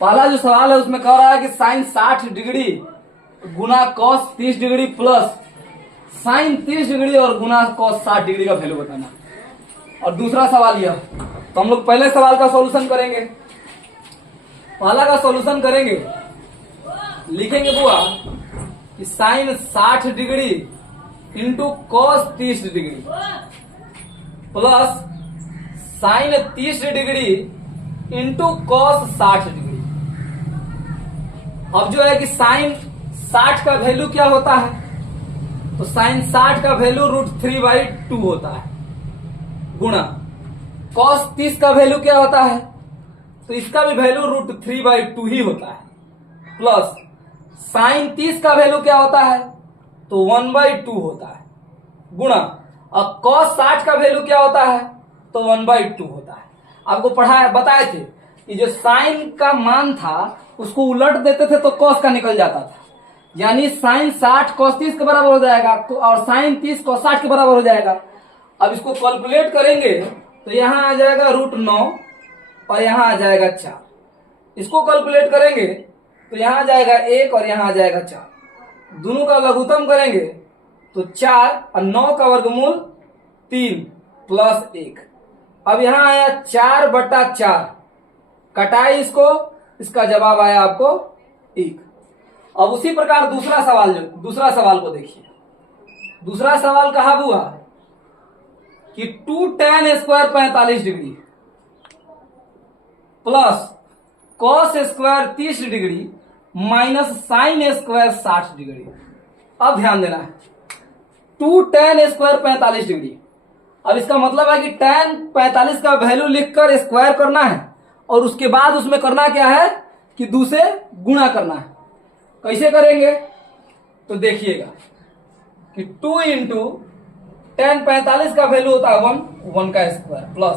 पहला जो सवाल है उसमें कह रहा है कि साइन 60 डिग्री गुना cos 30 degree plus sine 30 degree और गुना कॉस 60 डिग्री का वैल्यू बताना। और दूसरा सवाल यह, तो हम लोग पहले सवाल का सॉल्यूशन करेंगे। पहला का सॉल्यूशन करेंगे, लिखेंगे बुआ कि sine 60 degree into cos 30 degree plus sine 30 degree into cos 60 degree. अब जो है कि साइन 60 का वैल्यू क्या होता है, तो साइन 60 का वैल्यू √3/2 होता है गुणा कॉस 30 का वैल्यू क्या होता है, तो इसका भी वैल्यू √3/2 ही होता है प्लस साइन 30 का वैल्यू क्या होता है, तो 1/2 होता है गुणा और कॉस 60 का वैल्यू क्या होता है, तो 1/2 होता है। आपको पढ़ाया बताए थे कि जो साइन का मान था उसको उलट देते थे तो कॉस का निकल जाता था, यानी साइन 60 कॉस 30 के बराबर हो जाएगा तो और साइन 30 कॉस 60 के बराबर हो जाएगा। अब इसको कैलकुलेट करेंगे तो यहां आ जाएगा √9 और यहां आ जाएगा 4। इसको कैलकुलेट करेंगे तो यहां आ जाएगा 1 और यहां आ जाएगा 4। दोनों का लघुत्तम करेंगे तो 4 और 9 का वर्गमूल 3 प्लस 1। अब यहां आया 4/4, कटाई इसको, इसका जवाब आया आपको 1। अब उसी प्रकार दूसरा सवाल को देखिए। दूसरा सवाल कहा हुआ कि 2 tan square 45 degree plus cos square 30 degree minus sine square 60 degree. अब ध्यान देना है, 2 tan स्क्वायर 45 डिग्री। अब इसका मतलब है कि tan 45 का वैल्यू लिखकर स्क्वायर करना है और उसके बाद उसमें करना क्या है कि 2 से गुणा करना है। कैसे करेंगे तो देखिएगा कि 2 इंटू tan 45 का वैल्यू होता है 1 का स्क्वायर प्लस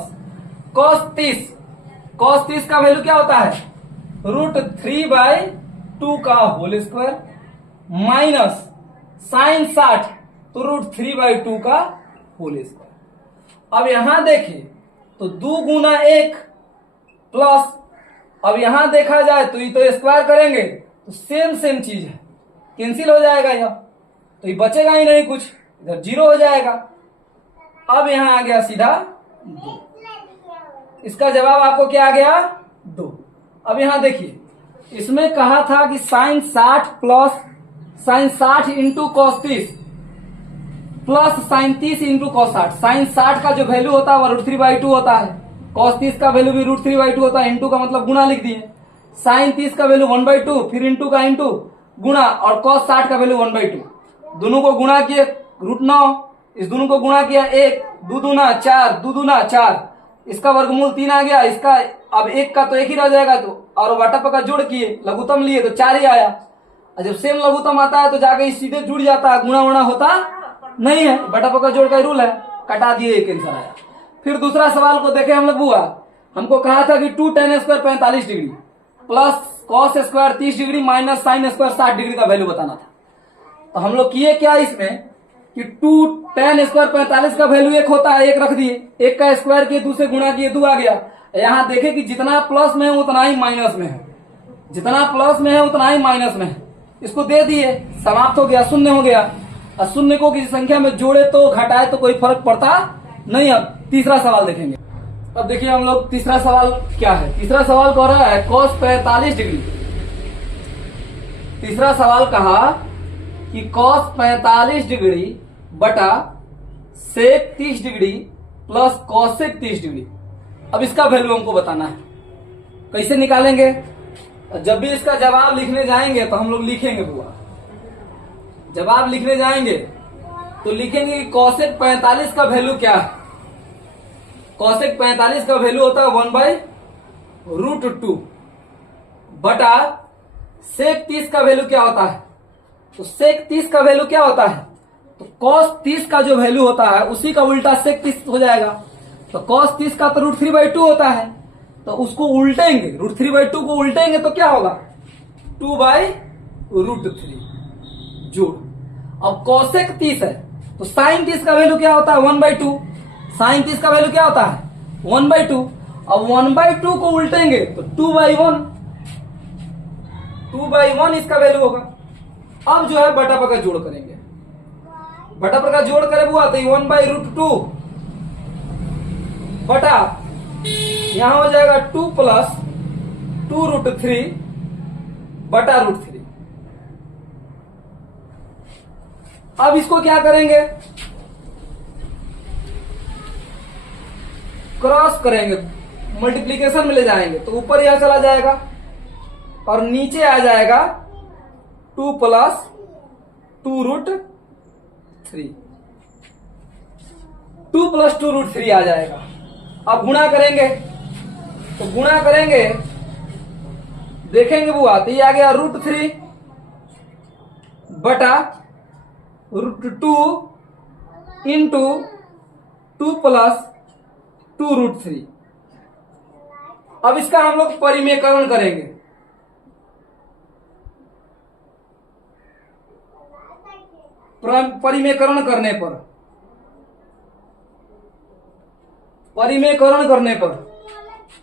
cos 30 का वैल्यू क्या होता है √3/2 का होल स्क्वायर माइनस साइन 60 तो √3/2 का होल स्क्वायर। अब यहां देखिए तो 2 गुना 1 प्लस, अब यहां देखा जाए तो ये तो स्क्वायर करेंगे तो सेम चीज है, कैंसिल हो जाएगा यह, तो ये बचेगा ही नहीं कुछ, इधर 0 हो जाएगा। अब यहां आ गया सीधा 2, इसका जवाब आपको क्या आ गया 2। अब यहां देखिए इसमें कहा था कि sine 60 plus sine 60 into cos 30 plus sine 30 into cos 60। Sine 60 का जो वैल्यू होता है वो √3/2 होता है, कॉस 30 का वैल्यू भी √3/2 होता है, इंटू का मतलब गुणा लिख दिए। साइन 30 का वैल्यू 1/2 फिर इंटू का इंटू गुणा और कॉस 60 का वैल्यू 1/2। दोनों को गुणा किए √9, इस दोनों को गुणा किया 1, 2 दूना 4, 2 दूना 4, इसका वर्गमूल 3 आ गया, इसका अब 1 का तो 1 ही रह जाएगा, तो और बटा का जोड़ किए लघुत्तम लिए तो 4 ही आया। और जब सेम लघुत्तम आता है तो जाके सीधे जुड़ जाता है, गुणा वुणा होता नहीं है, बटा का जोड़ का रूल है, कटा दिए 1 आंसर आया। फिर दूसरा सवाल को देखे हम लोग बुआ, हमको कहा था कि 2 tan square 45 degree plus cos square 30 degree minus sine square 60 degree का वैल्यू बताना था। तो हम लोग किए क्या इसमें कि 2 tan स्क्वायर 45 का वैल्यू 1 होता है, 1 रख दिए, 1 का स्क्वायर किए 2 से गुणा किए 2 आ गया। यहां देखे कि जितना प्लस में है उतना ही माइनस में है, जितना प्लस में है उतना ही माइनस में है, इसको दे दिए, समाप्त हो गया, शून्य हो गया। और शून्य को किसी संख्या में जोड़े तो घटाए तो कोई फर्क पड़ता नहीं। अब तीसरा सवाल देखेंगे। अब देखिए हम लोग तीसरा सवाल क्या है। तीसरा सवाल कह रहा है cos 45 डिग्री। तीसरा सवाल कहा कि cos 45 डिग्री बटा sec 30 degree plus cosec 30 degree. अब इसका वैल्यू हमको बताना है, कैसे निकालेंगे। जब भी इसका जवाब लिखने जाएंगे तो हम लोग लिखेंगे बुआ, जवाब लिखने जाएंगे तो लिखेंगे कि cosec 45 का वैल्यू क्या है। cosec 45 का वैल्यू होता है 1/√2 बटा sec 30 का वैल्यू क्या होता है, तो sec 30 का वैल्यू क्या होता है, तो cos 30 का जो वैल्यू होता है उसी का उल्टा sec 30 हो जाएगा। तो cos 30 का तो √3/2 होता है, तो उसको उल्टेंगे, √3/2 को उल्टेंगे तो क्या होगा 2/√3 जोड़। अब cosec 30 है तो sin 30 का वैल्यू क्या होता है 1/2, sin 30 का वैल्यू क्या होता है 1/2। अब 1/2 को उल्टेंगे तो 2/1, 2/1 इसका वैल्यू होगा। अब जो है बटा पर का जोड़ करेंगे, बटा पर का जोड़ करे बुआ तो 1/√2 बटा यहां हो जाएगा 2 + 2√3 बटा √3। अब इसको क्या करेंगे, क्रॉस करेंगे, मल्टीप्लीकेशन में ले जाएंगे तो ऊपर यह चला जाएगा और नीचे आ जाएगा 2 + 2√3, 2 + 2√3 आ जाएगा। अब गुणा करेंगे तो गुणा करेंगे देखेंगे बुआ तो ये आ गया √3 बटा √2 इंटू 2 + 2√3। अब इसका हम लोग परिमेयकरण करेंगे, परिमेयकरण करने पर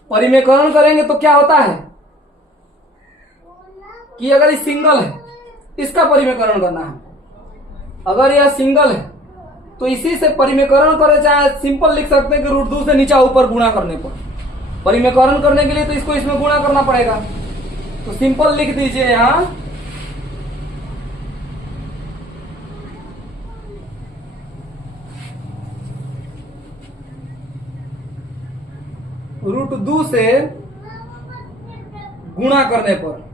परिमेयकरण करेंगे तो क्या होता है कि अगर ये सिंगल है इसका परिमेयकरण करना है, अगर यह सिंगल है तो इसी से परिमेयकरण करें, चाहे सिंपल लिख सकते हैं कि √2 से नीचा ऊपर गुणा करने पर। परिमेयकरण करने के लिए तो इसको इसमें गुणा करना पड़ेगा, तो सिंपल लिख दीजिए यहां √2 से गुणा करने पर।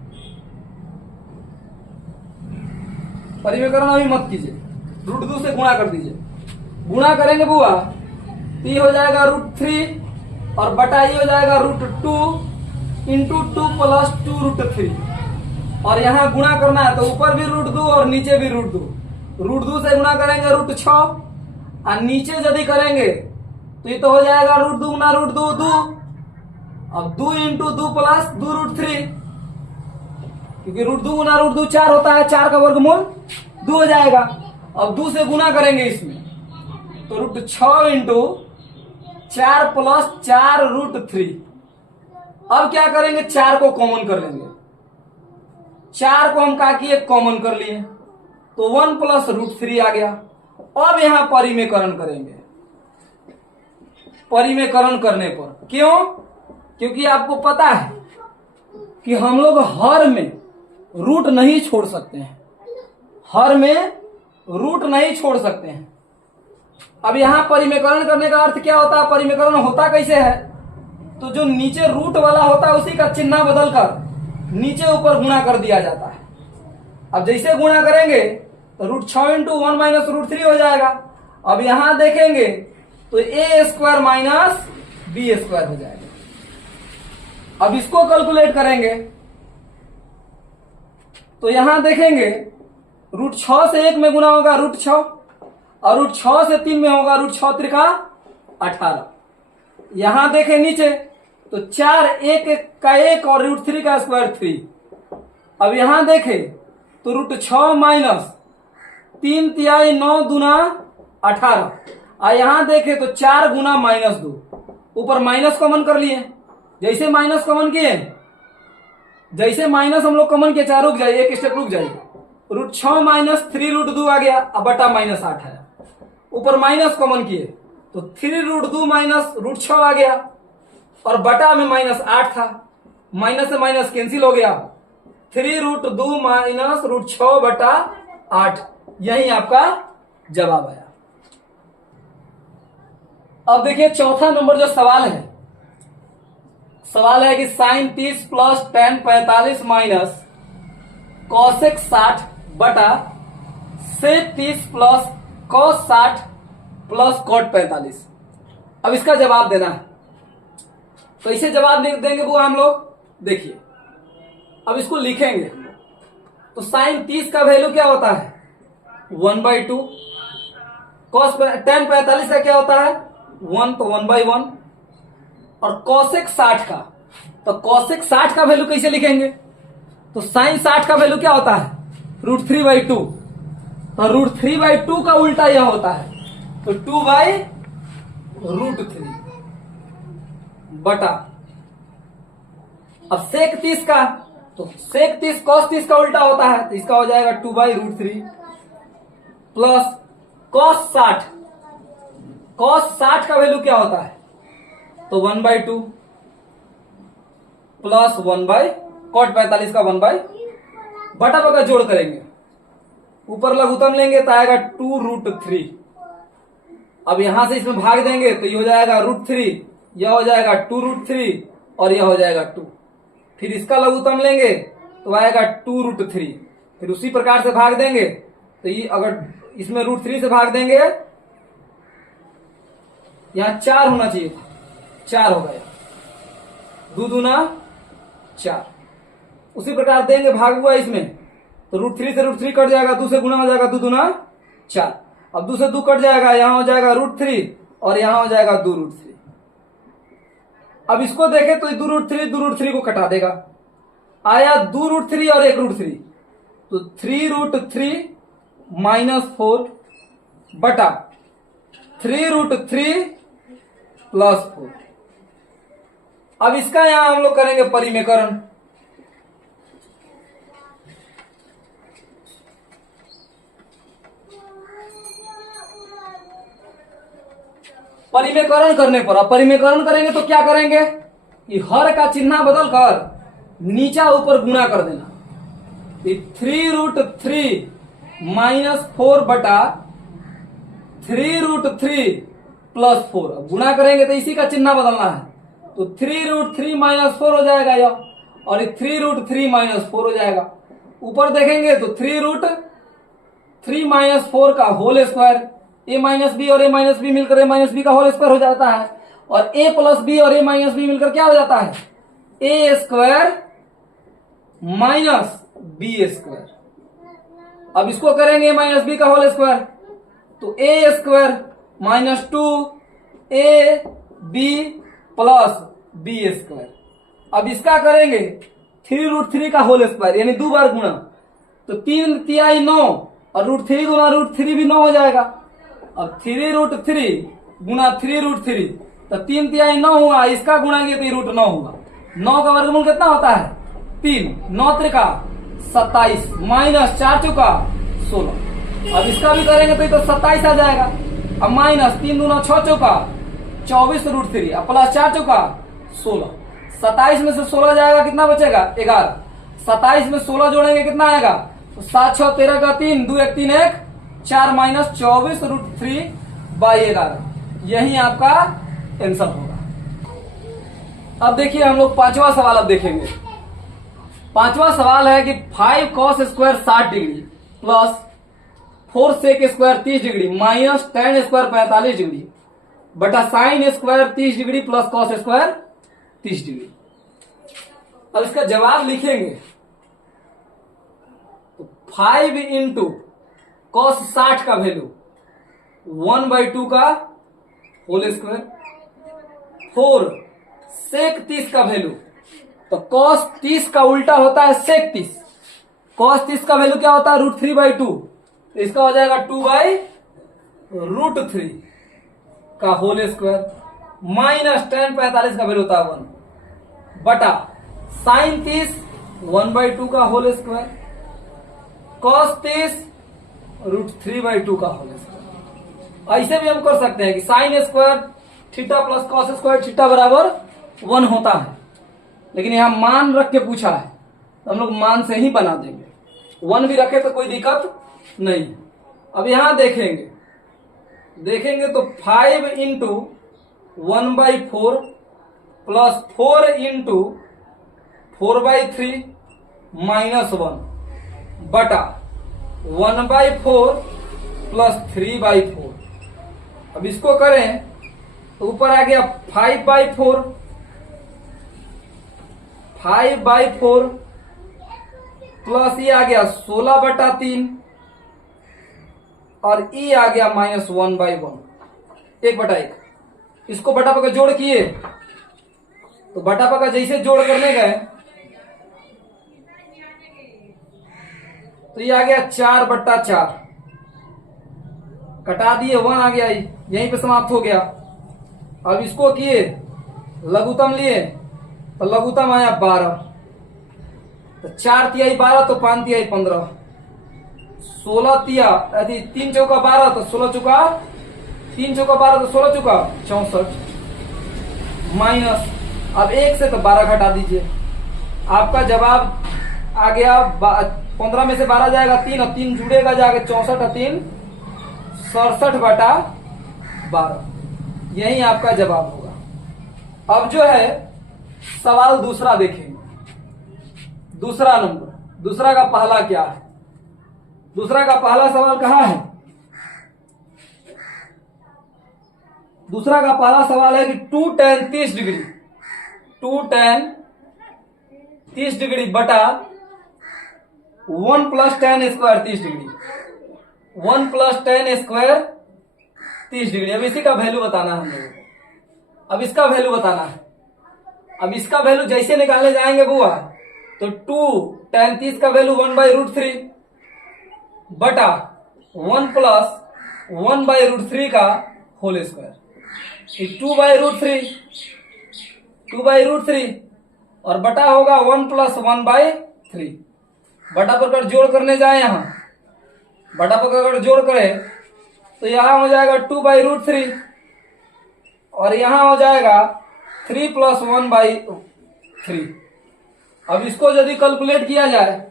परिमेयकरण अभी मत कीजिए, √2 से गुणा कर दीजिए। गुणा करेंगे बुआ तो ये हो जाएगा √3 और बटा ये हो जाएगा √2 इंटू 2 + 2√3 और यहाँ गुणा करना है तो ऊपर भी √2 और नीचे भी √2। √2 से गुणा करेंगे √6 और नीचे यदि करेंगे तो ये तो हो जाएगा √2 गुना √2 2। अब 2 इंटू 2 + 2√3, क्योंकि √2 गुना √2 4 होता है, 4 का वर्गमूल 2 हो जाएगा। अब 2 से गुणा करेंगे इसमें तो √6 इंटू 4 + 4√3। अब क्या करेंगे, 4 को कॉमन कर लेंगे, 4 को हम का किए कॉमन कर लिए तो 1 + √3 आ गया। अब यहां परिमेयकरण करेंगे, परिमेयकरण करने पर क्यों, क्योंकि आपको पता है कि हम लोग हर में रूट नहीं छोड़ सकते हैं, हर में रूट नहीं छोड़ सकते हैं। अब यहां परिमेयकरण करने का अर्थ क्या होता है, परिमेयकरण होता कैसे है, तो जो नीचे रूट वाला होता है उसी का चिन्ह बदलकर नीचे ऊपर गुणा कर दिया जाता है। अब जैसे गुणा करेंगे तो √6 इंटू 1 - √3 हो जाएगा। अब यहां देखेंगे तो a² - b² हो जाएगा। अब इसको कैलकुलेट करेंगे तो यहां देखेंगे √6 से 1 में गुना होगा √6 और √6 से 3 में होगा √6 × 18। यहां देखें नीचे तो 4 1 का 1 और √3 का स्क्वायर 3। अब यहां देखें तो √6 - 3 तिहाई 9 दूना 18 और यहां देखें तो 4 गुना -2, ऊपर माइनस कॉमन कर लिए। जैसे माइनस कॉमन किए, जैसे माइनस हम लोग कॉमन किए, चाहे रुक जाइए, एक स्टेप रुक जाइए, √6 - 3√2 आ गया, अब बटा -8 है, ऊपर माइनस कॉमन किए तो 3√2 - √6 आ गया और बटा में -8 था, माइनस से माइनस कैंसिल हो गया, 3√2 - √6 बटा 8, यही आपका जवाब आया। अब देखिए चौथा नंबर जो सवाल है, सवाल है कि sin 30 + tan 45 माइनस cosec 60 बटा sec 30 + cos 60 + cot 45। अब इसका जवाब देना है, तो इसे जवाब देंगे वो हम लोग, देखिए अब इसको लिखेंगे तो sin 30 का वैल्यू क्या होता है 1/2, cos tan 45 का क्या होता है 1, तो 1/1 और cosec 60 का, तो cosec 60 का वैल्यू कैसे लिखेंगे, तो sin 60 का वैल्यू क्या होता है √3/2, तो √3/2 का उल्टा यह होता है तो 2/√3 बटा, अब sec 30 का तो सेक 30 कॉस 30 का उल्टा होता है, तो इसका हो जाएगा 2/√3 प्लस कॉस 60। कॉस 60 का वैल्यू क्या होता है, तो 1/2 प्लस 1/cot 45 का 1/, बटा बटा जोड़ करेंगे, ऊपर लघुत्तम लेंगे तो आएगा 2√3। अब यहां से इसमें भाग देंगे तो ये हो जाएगा √3, यह हो जाएगा 2√3 और यह हो जाएगा 2। फिर इसका लघुत्तम लेंगे तो आएगा 2√3, फिर उसी प्रकार से भाग देंगे तो ये अगर इसमें √3 से भाग देंगे, यहां 4 होना चाहिए था, 4 हो गया, 2 दूना 4। उसी प्रकार देंगे, भाग हुआ इसमें तो √3 से √3 कट जाएगा, 2 से गुना हो जाएगा, 2 दूना 4। अब 2 से 2 कट जाएगा, यहां हो जाएगा √3 और यहां हो जाएगा 2√3। अब इसको देखें तो 2√3 को कटा देगा, आया 2√3 और 1√3, तो 3√3 -4 बटा 3√3 प्लस 4। अब इसका यहां हम लोग करेंगे परिमेकरण। परिमेकरण करने पर, अब परिमेकरण करेंगे तो क्या करेंगे, ये हर का चिन्ह बदल कर नीचा ऊपर गुणा कर देना। 3√3 -4 बटा 3√3 प्लस 4। अब गुणा करेंगे तो इसी का चिन्ह बदलना है, तो 3√3 -4 हो जाएगा यह, और ये 3√3 -4 हो जाएगा। ऊपर देखेंगे तो 3√3 -4 का whole square, a minus B और a माइनस बी मिलकर a माइनस बी का होल स्क्वायर हो जाता है, और a प्लस बी और a माइनस बी मिलकर क्या हो जाता है, a square minus B square. अब इसको करेंगे a माइनस बी का होल स्क्वायर, तो a square -2ab plus B square. अब इसका करेंगे 3√3 का होल स्क्वायर, यानी 2 बार गुणा, तो 3 तिहाई 9 और √3 गुना √3 भी 9 हो जाएगा। अब 3√3 गुना 3√3 तो 3 तिहाई 9 हुआ, इसका गुणा किया तो √9 हुआ। 9 का वर्गमूल कितना होता है, 3, 9 त्रिका 27 माइनस 4 चौका 16। अब इसका भी करेंगे तो ये तो 27 आ जाएगा। अब माइनस 3 दूना 6 चौका 24√3, अब प्लस 4 चौका 16। 27 में से 16 जाएगा, कितना बचेगा 11। 27 में 16 जोड़ेंगे कितना आएगा, तो 7 6 13 का 3, 2 1 3 1 4 माइनस 24√3/11। यही आपका आंसर होगा। अब देखिए हम लोग पांचवा सवाल अब देखेंगे। पांचवा सवाल है कि 5 cos square 60 degree plus 4 sec square 30 degree minus tan square 45 degree बटा sin square 30 degree plus cos square 30 degree. अब इसका जवाब लिखेंगे तो 5 इंटू cos 60 का वैल्यू 1/2 का होल स्क्वायर, 4 sec 30 का वैल्यू, तो cos 30 का उल्टा होता है sec 30। cos 30 का वैल्यू क्या होता है, √3/2, तो इसका हो जाएगा 2/√3 का होल स्क्वायर माइनस tan 45 का वैल्यू होता है 1 बटा sin 30 1/2 का होल स्क्वायर, cos 30 √3/2 का होल स्क्वायर। ऐसे भी हम कर सकते हैं कि sine square theta plus cos square theta बराबर 1 होता है, लेकिन यहां मान रख के पूछा है तो हम लोग मान से ही बना देंगे, 1 भी रखे तो कोई दिक्कत नहीं। अब यहां देखेंगे तो 5 इंटू 1/4 प्लस 4 इंटू 4/3 माइनस 1 बटा 1/4 प्लस 3/4। अब इसको करें तो ऊपर आ गया 5/4 प्लस ये आ गया 16/3 और ये आ गया -1/1, 1/1। इसको बटा पका जोड़ किए तो बटा पका जैसे जोड़ करने गए तो ये आ गया 4/4, कटा दिए 1 आ गया, यहीं पे समाप्त हो गया। अब इसको किए लघुत्तम लिए तो लघुत्तम आया 12, तो 4 तिहाई 12 तो 5 तिहाई 15, 16 तिया 3 चौका 12 तो 16 चौका 3 चौका 12 तो 16 चौका 64 माइनस, अब 1 से तो 12 घटा दीजिए, आपका जवाब आ गया 15 में से 12 जाएगा 3 और 3 जुड़ेगा जाएगा 64 और 3 67/12, यही आपका जवाब होगा। अब जो है सवाल दूसरा देखेंगे, दूसरा नंबर, दूसरा का पहला क्या है, दूसरा का पहला सवाल कहां है? दूसरा का पहला सवाल है कि 2 tan 30 डिग्री, 2 tan 30 डिग्री बटा 1 + tan square 30 degree, 1 + tan square 30 degree. अब इसी का वैल्यू बताना है हम लोगों को, अब इसका वैल्यू बताना है। अब इसका वैल्यू जैसे निकालने जाएंगे बुआ, तो 2 tan 30 का वैल्यू 1/√3 बटा 1 + 1/√3 का होल स्क्वायर, 2/√3 और बटा होगा 1 + 1/3। बटा पर जोड़ करने जाए, यहां बटा पर अगर जोड़ करें तो यहां हो जाएगा 2/√3 और यहां हो जाएगा 3 + 1/3। अब इसको यदि कैलकुलेट किया जाए,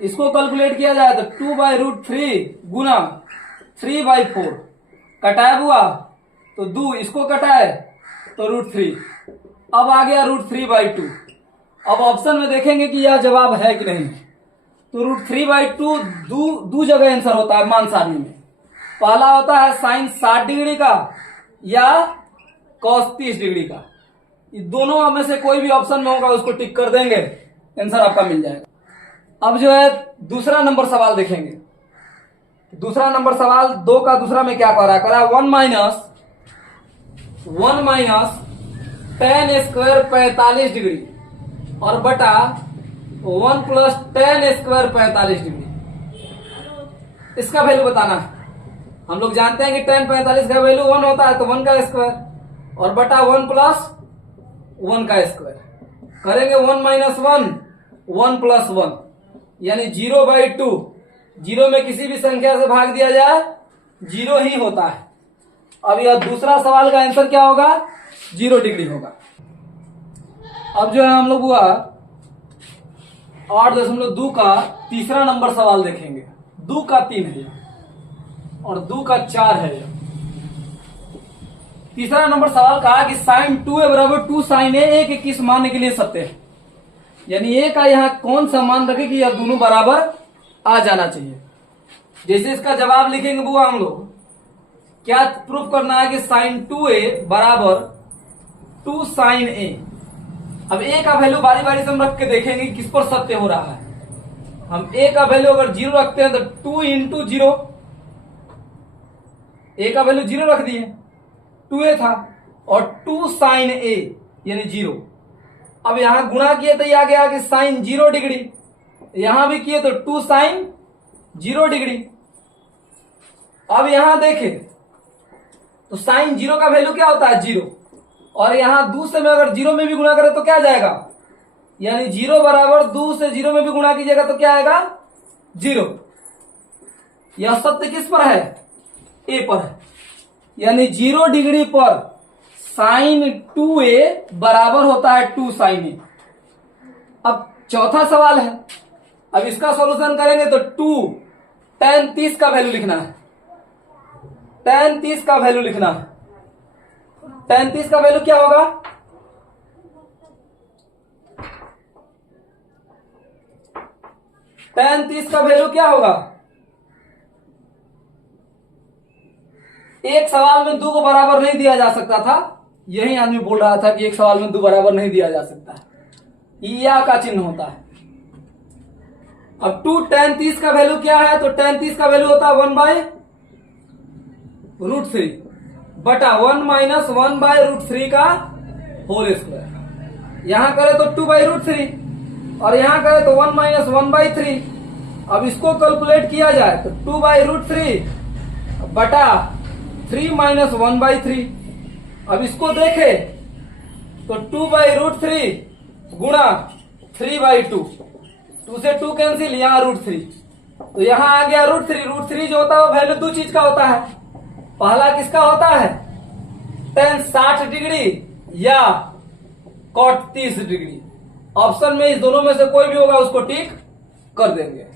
इसको कैलकुलेट किया जाए तो 2/√3 गुना 3/4 कटाए हुआ तो 2, इसको कटाए तो √3, अब आ गया √3/2। अब ऑप्शन में देखेंगे कि यह जवाब है कि नहीं, तो √3/2 दो जगह आंसर होता है मान सारणी में। पहला होता है साइन 60 डिग्री का या कॉस 30 डिग्री का, ये दोनों में से कोई भी ऑप्शन में होगा उसको टिक कर देंगे, आंसर आपका मिल जाएगा। अब जो है दूसरा नंबर सवाल देखेंगे। दूसरा नंबर सवाल 2 का दूसरा में क्या कर रहा है 1 माइनस tan स्क्वायर 45 डिग्री और बटा 1 + tan स्क्वायर 45 डिग्री, इसका वैल्यू बताना है। हम लोग जानते हैं कि tan 45 का वैल्यू 1 होता है, तो 1 का स्क्वायर और बटा 1 + 1 का स्क्वायर करेंगे। 1 - 1 1 + 1 यानी 0/2, 0 में किसी भी संख्या से भाग दिया जाए 0 ही होता है। अब यह दूसरा सवाल का आंसर क्या होगा, 0 डिग्री होगा। अब जो है हम लोग हुआ 8.2 का तीसरा नंबर सवाल देखेंगे। 2 का 3 है और 2 का 4 है। तीसरा नंबर सवाल कहा कि sin 2a = 2 sin a के किस मान के लिए सत्य है, यानी a का यहाँ कौन सा मान रखे कि यह दोनों बराबर आ जाना चाहिए। जैसे इसका जवाब लिखेंगे बुआ हम लोग, क्या प्रूफ करना है कि sin 2a = 2 sin a। अब a का वैल्यू बारी बारी से हम रख के देखेंगे किस पर सत्य हो रहा है। हम a का वैल्यू अगर 0 रखते हैं तो 2 × 0, a का वैल्यू 0 रख दिए, 2a था और 2 sin a यानी 0। अब यहां गुणा किए तो यह आ गया कि sin 0 डिग्री, यहां भी किए तो 2 sin 0 डिग्री। अब यहां देखें तो sin 0 का वैल्यू क्या होता है 0, और यहां 2 से में अगर 0 में भी गुणा करें तो क्या जाएगा, यानी 0 = 2 से 0 में भी गुणा कीजिएगा तो क्या आएगा 0। यह सत्य किस पर है, a पर है, यानी 0 डिग्री पर sin 2a बराबर होता है 2 sin a। अब चौथा सवाल है, अब इसका सॉल्यूशन करेंगे तो 2 tan 30 का वैल्यू लिखना है, tan 30 का वैल्यू लिखना है। tan 30 का वैल्यू क्या होगा, tan 30 का वैल्यू क्या होगा, एक सवाल में 2 को बराबर नहीं दिया जा सकता था, यही आदमी बोल रहा था कि एक सवाल में 2 बराबर नहीं दिया जा सकता, या का चिन्ह होता है। अब 2 tan 30 का वैल्यू क्या है, तो tan 30 का वैल्यू होता है 1/√3 बटा 1 - 1/√3 का होल स्क्वायर। यहां करें तो 2/√3 और यहां करें तो 1 - 1/3। अब इसको कैलकुलेट किया जाए तो 2/√3 बटा 3 - 1/3। अब इसको देखें तो 2/√3 गुणा 3/2 2 से 2 कैंसिल, यहाँ √3, तो यहाँ आ गया √3। √3 जो होता है वो वैल्यू दो चीज का होता है। पहला किसका होता है, tan 60 डिग्री या cot 30 डिग्री। ऑप्शन में इस दोनों में से कोई भी होगा उसको टिक कर देंगे।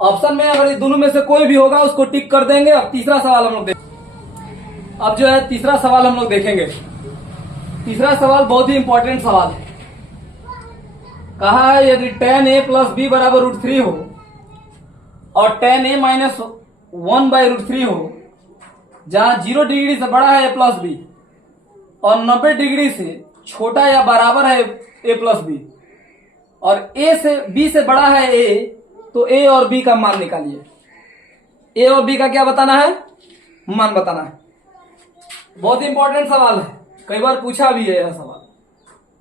ऑप्शन में अगर इस दोनों में से कोई भी होगा उसको टिक कर देंगे। अब तीसरा सवाल हम लोग देखेंगे। अब जो है तीसरा सवाल हम लोग देखेंगे। तीसरा सवाल बहुत ही इंपॉर्टेंट सवाल है। कहा है यदि tan a + b बराबर √3 हो और tan a - 1/√3 हो, जहां 0 डिग्री से बड़ा है a + b और 90 डिग्री से छोटा या बराबर है a + b, और a से b से बड़ा है a, तो a और b का मान निकालिए। a और b का क्या बताना है, मान बताना है। बहुत इंपॉर्टेंट सवाल है, कई बार पूछा भी है यह सवाल।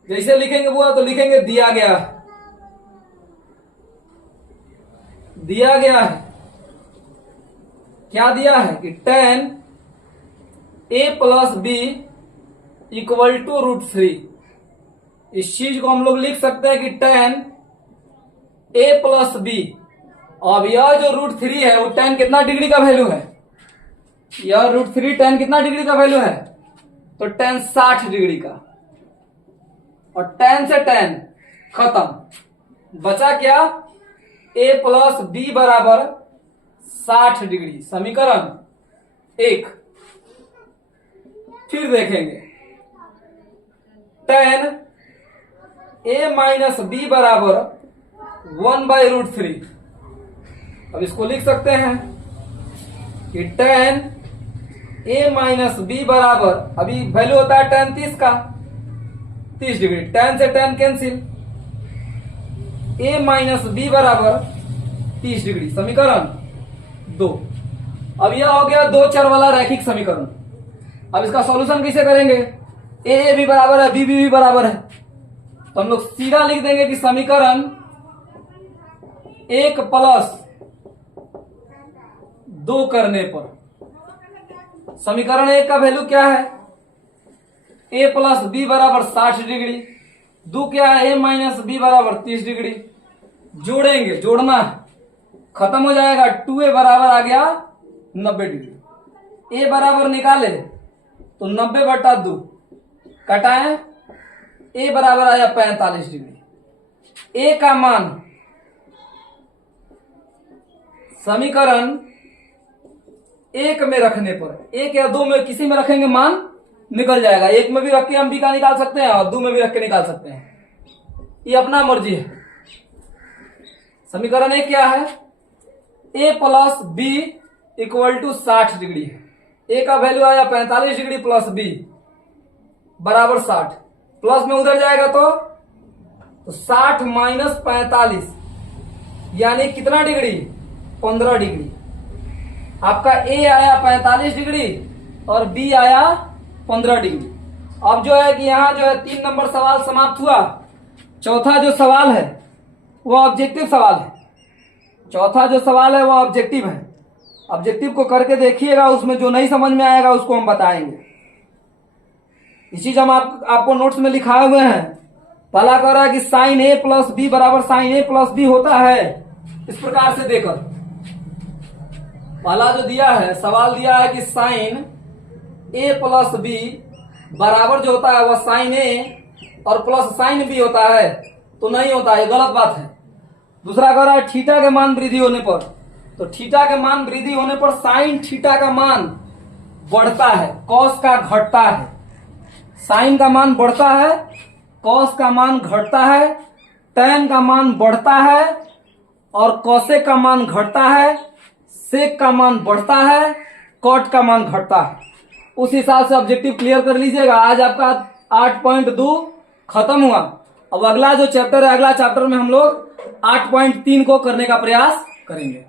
जैसे लिखेंगे वो तो लिखेंगे दिया गया है, दिया गया है। क्या दिया है कि tan a + b = √3। इस चीज को हम लोग लिख सकते हैं कि tan a + b। अब यह जो √3 है वो tan कितना डिग्री का वैल्यू है, यह √3 tan कितना डिग्री का वैल्यू है, तो tan 60 डिग्री का, और tan से tan खत्म, बचा क्या, a + b बराबर 60 डिग्री। समीकरण 1। फिर देखेंगे tan a - b बराबर 1/√3। अब इसको लिख सकते हैं कि tan a - b बराबर, अभी वैल्यू होता है tan 30 का, 30 डिग्री, tan से tan कैंसिल, a - b बराबर 30 डिग्री। समीकरण 2। अब यह हो गया दो चर वाला रैखिक समीकरण। अब इसका सॉल्यूशन कैसे करेंगे, a भी बराबर है, b भी बराबर है, तो हम लोग सीधा लिख देंगे कि समीकरण 1 + 2 करने पर, समीकरण 1 का वैल्यू क्या है, a + b बराबर 60 डिग्री, 2 क्या है, a - b बराबर 30 डिग्री। जोड़ेंगे, जोड़ना खत्म हो जाएगा, 2a बराबर आ गया 90 डिग्री। a बराबर निकाले तो 90/2 कटाए, a बराबर आया 45 डिग्री। a का मान समीकरण 1 में रखने पर, 1 या 2 में किसी में रखेंगे मान निकल जाएगा। 1 में भी रख के हम b का निकाल सकते हैं और 2 में भी रख के निकाल सकते हैं, ये अपना मर्जी है। समीकरण 1 क्या है, a + b = 60 डिग्री है। a का वैल्यू आया 45 डिग्री प्लस b बराबर 60, प्लस में उधर जाएगा तो 60 - 45 यानी कितना डिग्री, 15 डिग्री। आपका a आया 45 डिग्री और b आया 15 डिग्री। अब जो है कि यहां जो है 3 नंबर सवाल समाप्त हुआ। चौथा जो सवाल है वो ऑब्जेक्टिव सवाल है। चौथा जो सवाल है वो ऑब्जेक्टिव है। ऑब्जेक्टिव को करके देखिएगा, उसमें जो नहीं समझ में आएगा उसको हम बताएंगे। इस चीज हम आपको नोट्स में लिखाए हुए हैं। पहला कह रहा है कि sin a + b बराबर sin a + b होता है इस प्रकार से देकर। पहला जो दिया है सवाल दिया है कि sin a + b बराबर जो होता है वह sin a और प्लस sin b होता है, तो नहीं होता है, गलत बात है। दूसरा कह रहा है थीटा के मान वृद्धि होने पर, तो थीटा के मान वृद्धि होने पर साइन थीटा का मान बढ़ता है, कॉस का घटता है। साइन का मान बढ़ता है, कॉस का मान घटता है, टैन का मान बढ़ता है और कॉसेक का मान घटता है, सेक का मान बढ़ता है, कॉट का मान घटता है। उस हिसाब से ऑब्जेक्टिव क्लियर कर लीजिएगा। आज आपका 8.2 खत्म हुआ। अब अगला जो चैप्टर है, अगला चैप्टर में हम लोग 8.3 को करने का प्रयास करेंगे।